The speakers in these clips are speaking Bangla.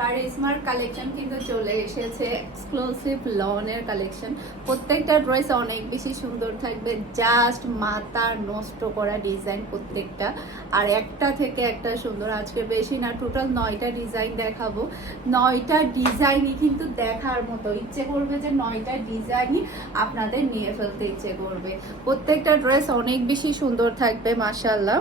কারিজমার কালেকশন কিন্তু চলে এসেছে এক্সক্লুসিভ লনের কালেকশন প্রত্যেকটা ড্রেস অনেক বেশি সুন্দর থাকবে জাস্ট মাথা নষ্ট করা ডিজাইন প্রত্যেকটা। আর একটা থেকে একটা সুন্দর, আজকে বেশি না টোটাল নয়টা ডিজাইন দেখাবো। নয়টা ডিজাইনই কিন্তু দেখার মতো। ইচ্ছে করবে যে নয়টা ডিজাইনই আপনাদের নিয়ে ফেলতে ইচ্ছে করবে। প্রত্যেকটা ড্রেস অনেক বেশি সুন্দর থাকবে মাসাল্লাহ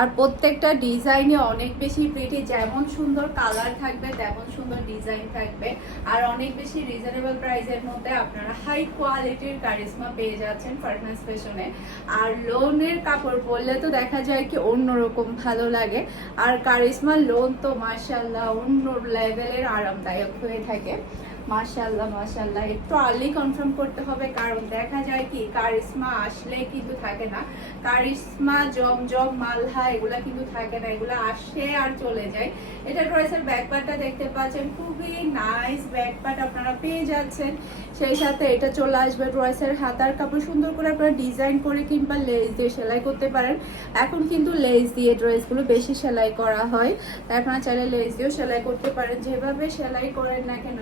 আর প্রত্যেকটা ডিজাইনে অনেক বেশি প্রিটি যেমন সুন্দর কালার থাকবে, তেমন সুন্দর ডিজাইন থাকবে। আর অনেক বেশি রিজনেবল প্রাইসের মধ্যে আপনারা হাই কোয়ালিটির কারিশমা পেয়ে যাচ্ছেন ফার্মাস ফ্যাশনে আর লোনের কাপড় পরলে তো দেখা যায় কি অন্যরকম ভালো লাগে। আর কারিশমা লোন তো মার্শাল্লাহ অন্য লেভেলের আরামদায়ক হয়ে থাকে। মাশাল্লাহ মাশাল্লাহ একটু আর্লি কনফার্ম করতে হবে, কারণ দেখা যায় কি, কারিশমা আসলে কিন্তু থাকে না। কারিশমা, জমজম, মালহা, এগুলা কিন্তু থাকে না, এগুলা আসে আর চলে যায়। এটা ড্রেসের ব্যাকপার্টটা দেখতে পাচ্ছেন, খুবই নাইস ব্যাকপার্ট আপনারা পেয়ে যাচ্ছেন। সেই সাথে এটা চলে আসবে ড্রেসের হাতার কাপড়, সুন্দর করে আপনারা ডিজাইন করে কিংবা লেস দিয়ে সেলাই করতে পারেন। এখন কিন্তু লেস দিয়ে ড্রেসগুলো বেশি সেলাই করা হয়। আপনারা চাইলে লেস দিয়েও সেলাই করতে পারেন। যেভাবে সেলাই করেন না কেন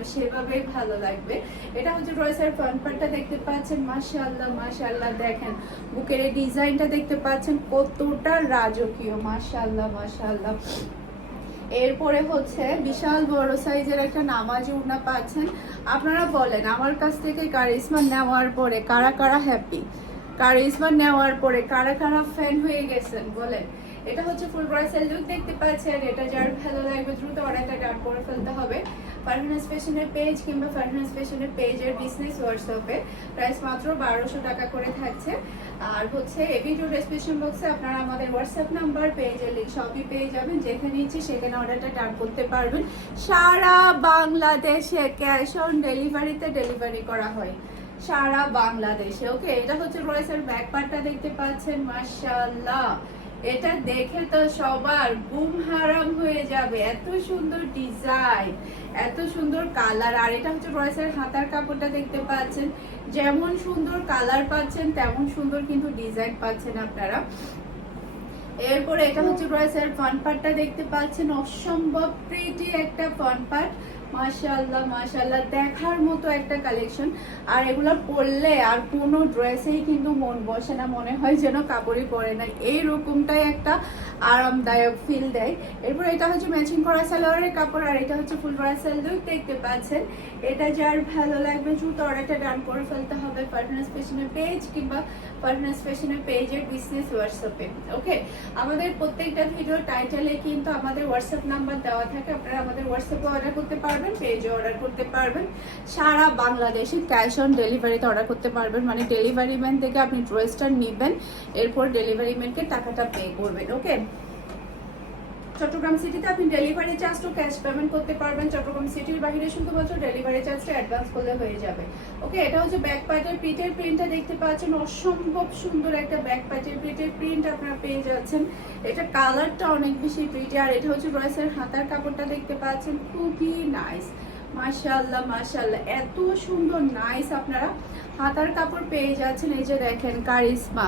সেভাবেই ভালো লাগবে। এটা হচ্ছে ড্রেসের ফ্রন্ট পার্টটা দেখতে পাচ্ছেন। মাশাআল্লাহ মাশাআল্লাহ, দেখেন। বুকের এই ডিজাইনটা দেখতে পাচ্ছেন, কতটা রাজকীয়। মাশাআল্লাহ মাশাআল্লাহ। এরপরে হচ্ছে বিশাল বড় সাইজের একটা নামাজ উড়না পাচ্ছেন। আপনারা বলেন, আমার কাছ থেকে কারিশমা নেওয়ার পরে কারা কারা হ্যাপি কারিশমা নেওয়ার পরে কারা কারা ফ্যান হয়ে গেছেন, বলেন। এটা হচ্ছে ফুল ব্রাইসের লুক দেখতে পাচ্ছেন। এটা যার ভালো লাগবে দ্রুত অর্ডারটা ডান করে ফেলতে হবে। ফারহানাস ফ্যাশনের পেজ কিংবা ফারহানাস ফ্যাশনের পেজের বিজনেস হোয়াটসঅ্যাপে প্রাইস মাত্র বারোশো টাকা করে থাকছে। আর হচ্ছে এই ভিডিও ডেসক্রিপশন বক্সে আপনারা আমাদের হোয়াটসঅ্যাপ নাম্বার পেজের লিঙ্ক সবই পেয়ে যাবেন। যেখানে ইচ্ছে সেখানে অর্ডারটা ডান করতে পারবেন। সারা বাংলাদেশে ক্যাশ অন ডেলিভারিতে ডেলিভারি করা হয়। সারা বাংলাদেশে ওকে এটা হচ্ছে রয়েসের ব্যাক পার্টটা দেখতে পাচ্ছেন, মাশাআল্লাহ। এটা দেখে তো সবার বুম হারাম হয়ে যাবে। এত সুন্দর ডিজাইন এত সুন্দর কালার আর এটা হচ্ছে রয়েসের হাতার কাপড়টা দেখতে পাচ্ছেন। যেমন সুন্দর কালার পাচ্ছেন, তেমন সুন্দর কিন্তু ডিজাইন পাচ্ছেন আপনারা। এরপরে এটা হচ্ছে রয়েসের ফ্রন্ট পার্টটা দেখতে পাচ্ছেন। অসম্ভব প্রিটি একটা ফ্রন্ট পার্ট মাশাআল্লাহ মাশাআল্লাহ। দেখার মতো একটা কালেকশন আর এগুলো পরলে আর কোনো ড্রেসেই কিন্তু মন বসে না, মনে হয় যেন কাপড়ই পরে না এই রকমটাই একটা আরামদায়ক ফিল দেয়। এরপর এটা হচ্ছে ম্যাচিং করা সালোয়ারের কাপড়, আর এটা হচ্ছে ফুল করা লুক দেখতে পাচ্ছেন? এটা যার ভালো লাগবে দ্রুত অর্ডারটা ডান করে ফেলতে হবে ফার্টনাস ফ্যাশনের পেজ কিংবা ফার্টনাস ফ্যাশনের পেজের বিজনেস হোয়াটসঅ্যাপে ওকে আমাদের প্রত্যেকটা ভিডিও টাইটেলে কিন্তু আমাদের হোয়াটসঅ্যাপ নাম্বার দেওয়া থাকে। আপনারা আমাদের হোয়াটসঅ্যাপে অর্ডার করতে পারবেন। পেজে অর্ডার করতে পারবেন। সারা বাংলাদেশে ক্যাশ অন ডেলিভারিতে অর্ডার করতে পারবেন। মানে ডেলিভারি ম্যান থেকে আপনি ড্রেসটা নেবেন, এরপর ডেলিভারি ম্যানকে টাকাটা পে করবেন ওকে চট্টগ্রাম সিটিতে আপনি ডেলিভারি চার্জটাও ক্যাশ পেমেন্ট করতে পারবেন। চট্টগ্রাম সিটির বাইরে শুধুমাত্র ডেলিভারি চার্জটা অ্যাডভান্স করলে হয়ে যাবে। ওকে এটা হচ্ছে ব্যাক পার্টের পিঠের প্রিন্টটা দেখতে পাচ্ছেন। অসম্ভব সুন্দর একটা ব্যাক পার্টের পিঠের প্রিন্ট আপনারা পেয়ে যাচ্ছেন। এটা কালারটা অনেক বেশি প্রিটি আর এটা হচ্ছে রয়েসের হাতার কাপড়টা দেখতে পাচ্ছেন। খুবই নাইস মাশাআল্লাহ মাশাআল্লাহ। এত সুন্দর নাইস আপনারা হাতার কাপড় পেয়ে যাচ্ছেন। এই যে দেখেন কারিশমা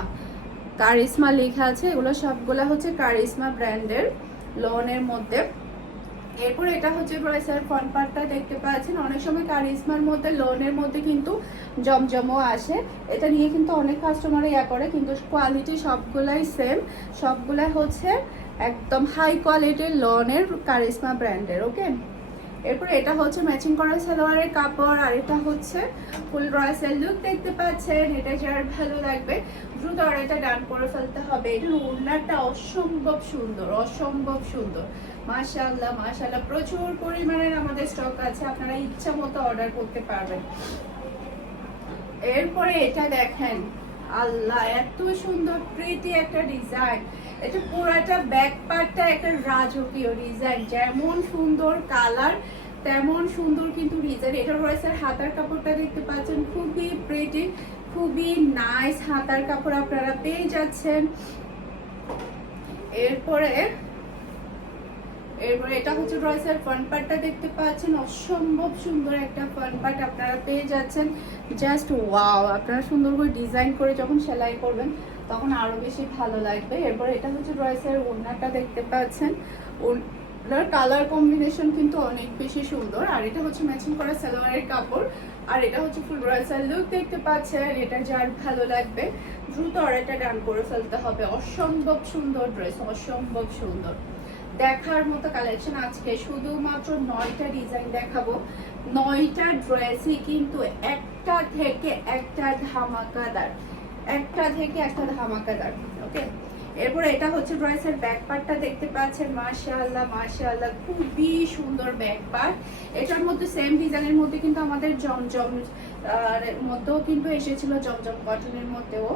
কারিশমা লেখা আছে। এগুলো সবগুলো হচ্ছে কারিশমা ব্র্যান্ডের লোনের মধ্যে। এরপর এটা হচ্ছে ড্রেসের ফ্রন্ট পার্টটা দেখতে পাচ্ছেন। অনেক সময় কারিজমার মধ্যে, লোনের মধ্যে কিন্তু জমজমও আসে। এটা নিয়ে কিন্তু অনেক কাস্টমার ইয়া করে, কিন্তু কোয়ালিটি সবগুলাই সেম সবগুলাই হচ্ছে একদম হাই কোয়ালিটির লোনের কারিজমা ব্র্যান্ডের ওকে এরপর এটা হচ্ছে ম্যাচিং করা সালোয়ারের কাপড়, আর এটা হচ্ছে ফুল রয়েসের লুক দেখতে পাচ্ছেন। এটা যার ভালো লাগবে, দ্রুত এটা ডান করে ফেলতে হবে। এটার ওড়নাটা অসম্ভব সুন্দর অসম্ভব সুন্দর। মাশাআল্লাহ মাশাআল্লাহ, প্রচুর পরিমাণের আমাদের স্টক আছে। আপনারা ইচ্ছা মতো অর্ডার করতে পারবেন। এরপরে এটা দেখেন, আল্লাহ, এত সুন্দর প্রীতি একটা ডিজাইন এটা পুরাটা ব্যাক পার্টটা একটা রাজকীয় ডিজাইন যেমন সুন্দর কালার তেমন সুন্দর কিন্তু ডিজাইন এটা রয়েছে হাতার কাপড়টা দেখতে পাচ্ছেন, খুবই প্রিটি খুবই নাইস হাতার কাপড় আপনারা পেয়ে যাচ্ছেন। এরপরে, এরপর এটা হচ্ছে ড্রেসের ফ্রন্ট দেখতে পাচ্ছেন, অসম্ভব সুন্দর একটা ফ্রন্ট পার্ট আপনারা পেয়ে যাচ্ছেন। জাস্ট ওয়াও আপনারা সুন্দর করে ডিজাইন করে যখন সেলাই করবেন তখন আরও বেশি ভালো লাগবে। এরপর এটা হচ্ছে ড্রেসের ওড়নাটা দেখতে পাচ্ছেন। ওড়নার কালার কম্বিনেশন কিন্তু অনেক বেশি সুন্দর। আর এটা হচ্ছে ম্যাচিং করা সালোয়ারের কাপড়। আর এটা হচ্ছে ফুল ড্রেসের লুক দেখতে পাচ্ছেন। এটা যার ভালো লাগবে। দ্রুত অর্ডারটা ডান করে ফেলতে হবে। অসম্ভব সুন্দর ড্রেস অসম্ভব সুন্দর। দেখার মতো কালেকশন আজকে। শুধুমাত্র নয়টা ডিজাইন দেখাবো। নয়টা ড্রেসই কিন্তু একটা থেকে একটা ধামাকাদার। একটা থেকে একটা ধামাকা ধামাকাদার ওকে এরপরে এটা হচ্ছে ড্রেসের ব্যাক পার্টটা দেখতে পাচ্ছেন, মাশাআল্লাহ মাশাআল্লাহ, খুবই সুন্দর ব্যাক পার্ট এটার মধ্যে সেম ডিজাইনের মধ্যে কিন্তু আমাদের জমজম মধ্যেও কিন্তু এসেছিল জমজম কটনের মধ্যেও।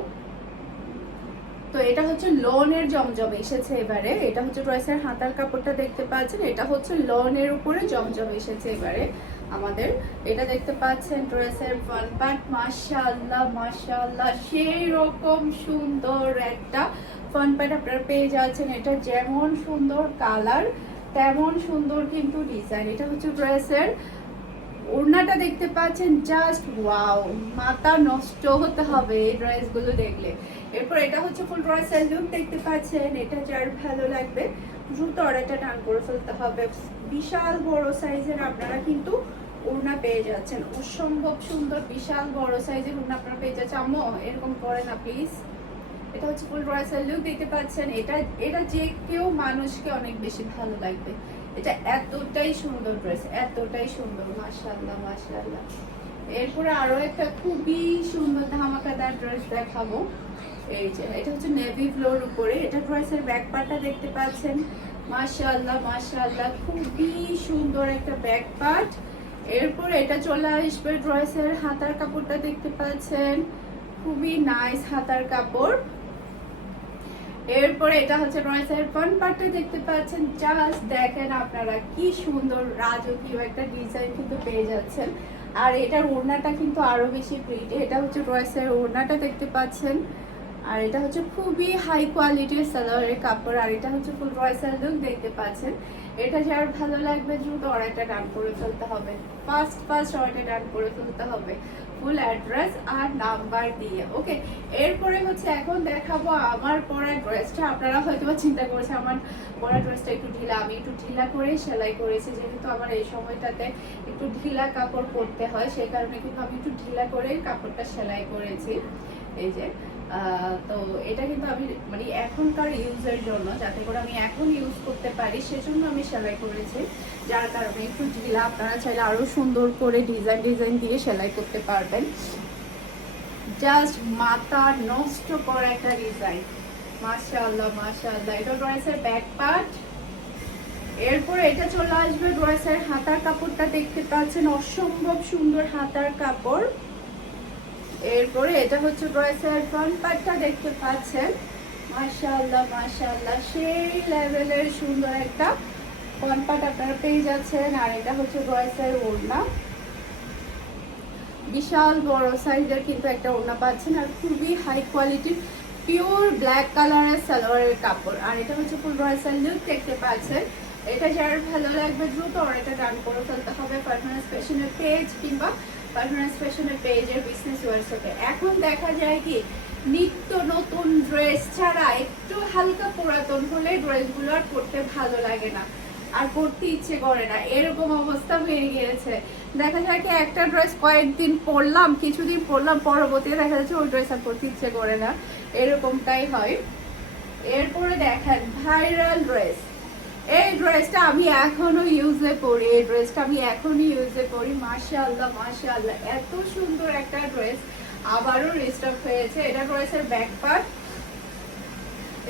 তো এটা হচ্ছে লনের জমজম এসেছে এবারে। এটা হচ্ছে ড্রেসের হাতার কাপড়টা দেখতে পাচ্ছেন। এটা হচ্ছে লনের উপরে জমজম এসেছে এবারে আমাদের। এটা দেখতে পাচ্ছেন ড্রেসের ফ্রন্ট পার্ট মাশাআল্লাহ মাশাআল্লাহ সেই রকম সুন্দর একটা ফান পার্ট আপনারা পেয়ে যাচ্ছেন। এটা যেমন সুন্দর কালার তেমন সুন্দর কিন্তু ডিজাইন এটা হচ্ছে ড্রেসের ওড়নাটা দেখতে পাচ্ছেন জাস্ট ওয়াও মাথা নষ্ট হতে হবে এই ড্রেসগুলো দেখলে। এরপর এটা হচ্ছে ফুল ড্রেসের লুক দেখতে পাচ্ছেন, এটা যার ভালো লাগবে। দ্রুত অর্ডারটা ডান করে ফেলতে হবে। বিশাল বড় সাইজের আপনারা কিন্তু ওড়না পেয়ে যাচ্ছেন। অসম্ভব সুন্দর বিশাল বড় সাইজের ওড়না আপনারা পেয়ে যাচ্ছেন। আম্মু, এরকম করে না প্লিজ এটা হচ্ছে ফুল ড্রেসের লুক দেখতে পাচ্ছেন। এটা এটা যে কেউ মানুষকে অনেক বেশি ভালো লাগবে। এটা এতটাই সুন্দর ড্রেস, এতটাই সুন্দর, মাশাআল্লাহ মাশাআল্লাহ। এরপরে আরও একটা খুবই সুন্দর ধামাকাদার ড্রেস দেখাবো। এই যে, এটা হচ্ছে নেভি ফ্লোর উপরে। এটা ড্রেসের ব্যাক পার্টটা দেখতে পাচ্ছেন। মাশাআল্লাহ মাশাআল্লাহ, খুবই সুন্দর একটা ব্যাক পার্ট এরপর এটা চলে আসবে ড্রেসের হাতার কাপড়টা দেখতে পাচ্ছেন। খুবই নাইস হাতার কাপড়। এরপরে এটা হচ্ছে ড্রেসের ফ্রন্ট পার্টটা দেখতে পাচ্ছেন। জাস্ট দেখেন আপনারা কি সুন্দর রাজকীয় একটা ডিজাইন কিন্তু পেয়ে যাচ্ছেন। আর এটার ওড়নাটা কিন্তু আরও বেশি প্রিটি এটা হচ্ছে ড্রেসের ওড়নাটা দেখতে পাচ্ছেন। আর এটা হচ্ছে খুবই হাই কোয়ালিটির সালোয়ারের কাপড়। আর এটা হচ্ছে ফুল ড্রেসের লুক দেখতে পাচ্ছেন। এটা যার ভালো লাগবে দ্রুত অর্ডারটা ডান করে ফেলতে হবে। ফার্স্ট ফার্স্ট অর্ডার ডান করে ফেলতে হবে। ফুল অ্যাড্রেস আর নাম্বার দিয়ে ওকে এরপরে হচ্ছে এখন দেখাবো আমার পরা ড্রেসটা। আপনারা হয়তো চিন্তা করছে আমার পরা ড্রেসটা একটু ঢিলা, আমি একটু ঢিলা করে সেলাই করেছি। যেহেতু আমার এই সময়টাতে একটু ঢিলা কাপড় পরতে হয়, সেই কারণে কিন্তু আমি একটু ঢিলা করে কাপড়টা সেলাই করেছি। এই যে তো এটা কিন্তু আমি মানে এখনকার ইউজের জন্য, যাতে করে আমি এখন ইউজ করতে পারি, সেজন্য আমি সেলাই করেছি। যার কারণে একটু ঢিলা, আপনারা চাইলে আরও সুন্দর করে ডিজাইন ডিজাইন দিয়ে সেলাই করতে পারবেন। জাস্ট মাথা নষ্ট করা একটা ডিজাইন মাশাআল্লাহ মাশাআল্লাহ। এটা ড্রেসের ব্যাক পার্ট এরপরে এটা চলে আসবে ড্রেসের হাতার কাপড়টা দেখতে পাচ্ছেন, অসম্ভব সুন্দর হাতার কাপড়। এরপরে এটা হচ্ছে ড্রেসের ফ্রন্ট পার্টটা দেখতে পাচ্ছেন। মাশাআল্লাহ মাশাআল্লাহ, সেই লেভেলের সুন্দর একটা ফ্রন্ট পার্ট আপনারা পেয়ে যাচ্ছেন। আর এটা হচ্ছে ড্রেসের ওড়না। বিশাল বড় সাইজের কিন্তু একটা ওড়না পাচ্ছেন আর খুবই হাই কোয়ালিটির পিওর ব্ল্যাক কালারের সালোয়ারের কাপড়। আর এটা হচ্ছে ফুল ড্রেসের লুক দেখতে পাচ্ছেন। এটা যার ভালো লাগবে দ্রুত অর্ডারটা ডান করে ফেলতে হবে। পারফরমেন্স ফ্যাশনের পেজ কিংবা পারফরমেন্স ফ্যাশনের পেজের বিজনেস ওয়েবসাইটে এখন দেখা যায় কি, নিত্য নতুন ড্রেস ছাড়া একটু হালকা পুরাতন হলে ড্রেসগুলো আর পরতে ভালো লাগে না। আর পরতে ইচ্ছে করে না। এরকম অবস্থা হয়ে গিয়েছে। দেখা যায় কি, একটা ড্রেস কয়েকদিন পরলাম, কিছুদিন পরলাম, পরবর্তীতে দেখা যাচ্ছে ওই ড্রেস আর পরতে ইচ্ছে করে না। এরকমটাই হয়। এরপরে দেখেন ভাইরাল ড্রেস এই ড্রেসটা আমি এখনও ইউজে করি এই ড্রেসটা আমি এখনই ইউজে করি মাশাআল্লাহ মাশাআল্লাহ, এত সুন্দর একটা ড্রেস আবারও রিস্টক হয়েছে। এটা ড্রেসের ব্যাক পার্ট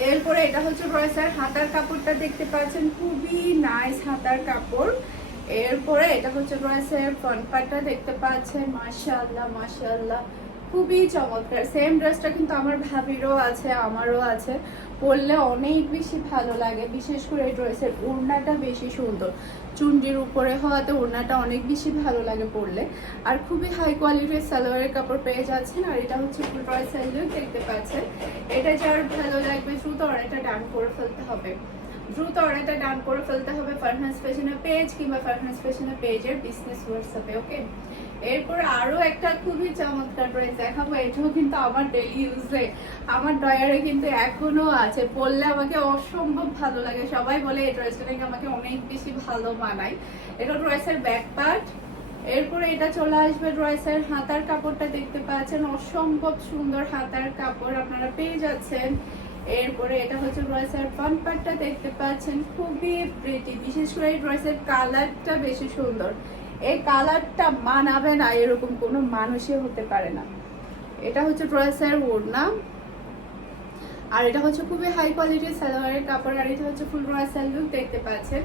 এরপরে এটা হচ্ছে ড্রেসের হাতার কাপড়টা দেখতে পাচ্ছেন, খুবই নাইস হাতার কাপড়। এরপরে এটা হচ্ছে ড্রেসের ফ্রন্ট পার্টটা দেখতে পাচ্ছেন। মাশাআল্লাহ মাশাআল্লাহ। খুবই চমৎকার। সেম ড্রেসটা কিন্তু আমার ভাবিরও আছে, আমারও আছে। পরলে অনেক বেশি ভালো লাগে, বিশেষ করে এই ড্রেসের ওড়নাটা বেশি সুন্দর। চুন্ডির উপরে হওয়াতে ওড়নাটা অনেক বেশি ভালো লাগে পরলে। আর খুবই হাই কোয়ালিটির সালোয়ারের কাপড় পেয়ে যাচ্ছেন, আর এটা হচ্ছে ফুল লুক দেখতে পাচ্ছেন। এটা যার ভালো লাগবে, শুধু অর্ডারটা ডান করে ফেলতে হবে। দ্রুত অর্ডারটা ডান করে ফেলতে হবে ফারহান্স ফ্যাশনের পেজ কিংবা ফারহান্স ফ্যাশনের পেজের বিজনেস হোয়াটসঅ্যাপে ওকে এরপর আরও একটা খুবই চমৎকার ড্রেস দেখাবো, এটাও কিন্তু আমার ডেলি ইউজে আমার ডয়ারে কিন্তু এখনও আছে। পরলে আমাকে অসম্ভব ভালো লাগে। সবাই বলে এই ড্রেসটা নাকি আমাকে অনেক বেশি ভালো মানায়। এটা ড্রেসের ব্যাক পার্ট এরপরে এটা চলে আসবে ড্রেসের হাতার কাপড়টা দেখতে পাচ্ছেন। অসম্ভব সুন্দর হাতার কাপড় আপনারা পেয়ে যাচ্ছেন। এরপরে এটা হচ্ছে ড্রেসের ফ্রন্ট পার্টটা দেখতে পাচ্ছেন, খুবই প্রিটি বিশেষ করে এই ড্রেসের কালারটা বেশি সুন্দর। এই কালারটা মানাবে না, এরকম কোনো মানুষই হতে পারে না। এটা হচ্ছে ড্রেসের ওড়না, আর এটা হচ্ছে খুবই হাই কোয়ালিটির সালোয়ারের কাপড়, আর এটা হচ্ছে ফুল ড্রেসের লুক দেখতে পাচ্ছেন।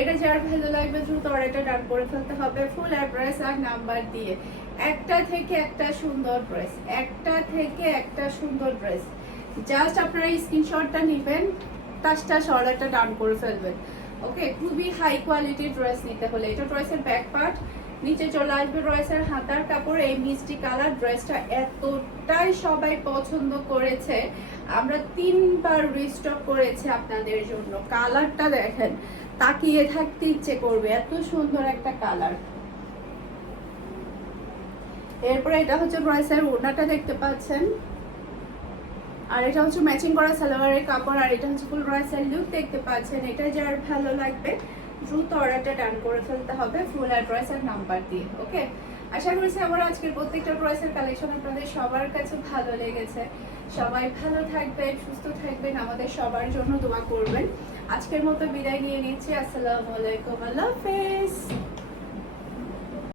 এটা যার ভালো লাগবে দ্রুত অর্ডারটা ডান করে ফেলতে হবে ফুল অ্যাড্রেস আর নাম্বার দিয়ে। একটা থেকে একটা সুন্দর ড্রেস একটা থেকে একটা সুন্দর ড্রেস জাস্ট আপনারা স্ক্রিনশটটা নেবেন টাচটা অর্ডারটা ডান করে ফেলবেন। ওকে খুবই হাই কোয়ালিটির ড্রেস নিতে হলে। এটা ড্রেসের ব্যাক পার্ট নিচে চলে আসবে ড্রেসের হাতার কাপড়। এই মিষ্টি কালার ড্রেসটা এতটাই সবাই পছন্দ করেছে। আমরা তিনবার রিস্টক করেছি আপনাদের জন্য। কালারটা দেখেন, তাকিয়ে থাকতে ইচ্ছে করবে। এত সুন্দর একটা কালার। এরপরে এটা হচ্ছে ড্রেসের ওড়নাটা দেখতে পাচ্ছেন। আর এটা হচ্ছে ম্যাচিং করা সালোয়ারের কাপড়, আর এটা হচ্ছে ফুল ড্রেসের লুক দেখতে পাচ্ছেন এটা যার ভালো লাগবে। দ্রুত অর্ডারটা ডান করে ফেলতে হবে ফুল অ্যাড্রেস আর নাম্বার দিয়ে ওকে আশা করছি আমার আজকের প্রত্যেকটা ড্রেসের কালেকশন আপনাদের সবার কাছে ভালো লেগেছে। সবাই ভালো থাকবেন, সুস্থ থাকবেন, আমাদের সবার জন্য দোয়া করবেন। আজকের মতো বিদায় নিয়ে নিচ্ছি, আসসালামু আলাইকুম, আল্লাহ হাফেজ।